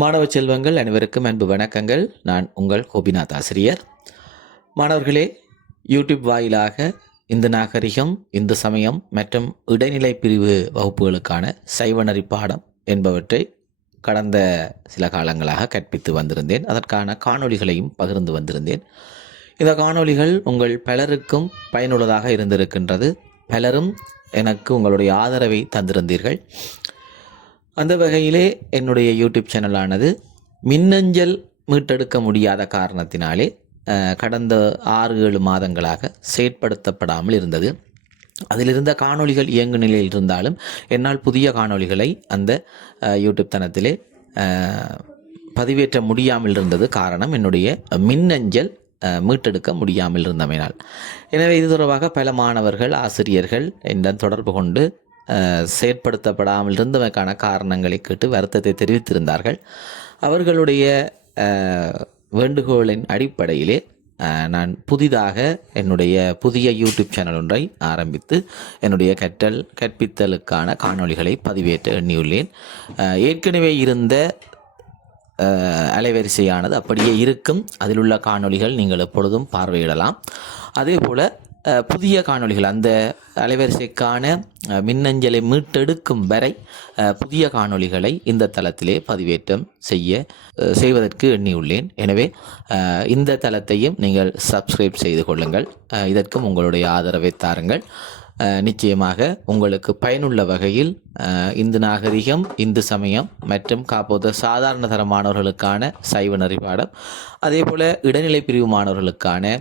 மாணவ செல்வங்கள் அனைவருக்கும் அன்பு வணக்கங்கள். நான் உங்கள் கோபிநாத் ஆசிரியர். மாணவர்களே, யூடியூப் வாயிலாக இந்து நாகரிகம், இந்து சமயம் மற்றும் இடைநிலை பிரிவு வகுப்புகளுக்கான சைவநெறி பாடம் என்பவற்றை கடந்த சில காலங்களாக கற்பித்து வந்திருந்தேன். அதற்கான காணொளிகளையும் பகிர்ந்து வந்திருந்தேன். இந்த காணொளிகள் உங்கள் பலருக்கும் பயனுள்ளதாக இருந்திருக்கின்றது. பலரும் எனக்கு உங்களுடைய ஆதரவை தந்திருந்தீர்கள். அந்த வகையிலே என்னுடைய யூடியூப் சேனலானது மின்னஞ்சல் மீட்டெடுக்க முடியாத காரணத்தினாலே கடந்த 6-7 மாதங்களாக செயற்படுத்தப்படாமல் இருந்தது. அதிலிருந்த காணொளிகள் இயங்கு நிலையில் இருந்தாலும் என்னால் புதிய காணொளிகளை அந்த யூடியூப் தளத்திலே பதிவேற்ற முடியாமல் இருந்தது. காரணம், என்னுடைய மின்னஞ்சல் மீட்டெடுக்க முடியாமல் இருந்தமையினால். எனவே இது தொடர்பாக பல மாணவர்கள், ஆசிரியர்கள் என்னுடன் தொடர்பு கொண்டு செயற்படுத்தப்படாமல் இருந்ததற்கான காரணங்களை கேட்டு வருத்தத்தை தெரிவித்திருந்தார்கள். அவர்களுடைய வேண்டுகோளின் அடிப்படையிலே நான் புதிதாக என்னுடைய புதிய யூடியூப் சேனல் ஒன்றை ஆரம்பித்து என்னுடைய கற்பித்தலுக்கான காணொளிகளை பதிவேற்ற எண்ணியுள்ளேன். ஏற்கனவே இருந்த அலைவரிசையானது அப்படியே இருக்கும். அதில் உள்ள காணொளிகள் நீங்கள் எப்பொழுதும் பார்வையிடலாம். அதே போல் புதிய காணொளிகள், அந்த அலைவரிசைக்கான மின்னஞ்சலை மீட்டெடுக்கும் வரை புதிய காணொளிகளை இந்த தளத்திலே பதிவேற்றம் செய்வதற்கு எண்ணியுள்ளேன். எனவே இந்த தளத்தையும் நீங்கள் சப்ஸ்கிரைப் செய்து கொள்ளுங்கள். இதற்கும் உங்களுடைய ஆதரவை தாருங்கள். நிச்சயமாக உங்களுக்கு பயனுள்ள வகையில் இந்து நாகரிகம், இந்து சமயம் மற்றும் காப்போது சாதாரண தர மாணவர்களுக்கான சைவநெறி பாடம், அதே போல் இடைநிலை பிரிவு மாணவர்களுக்கான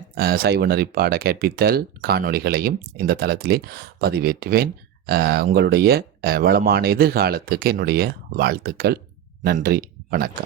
சைவநெறி பாட கற்பித்தல் காணொளிகளையும் இந்த தளத்திலே பதிவேற்றுவேன். உங்களுடைய வளமான எதிர்காலத்துக்கு என்னுடைய வாழ்த்துக்கள். நன்றி, வணக்கம்.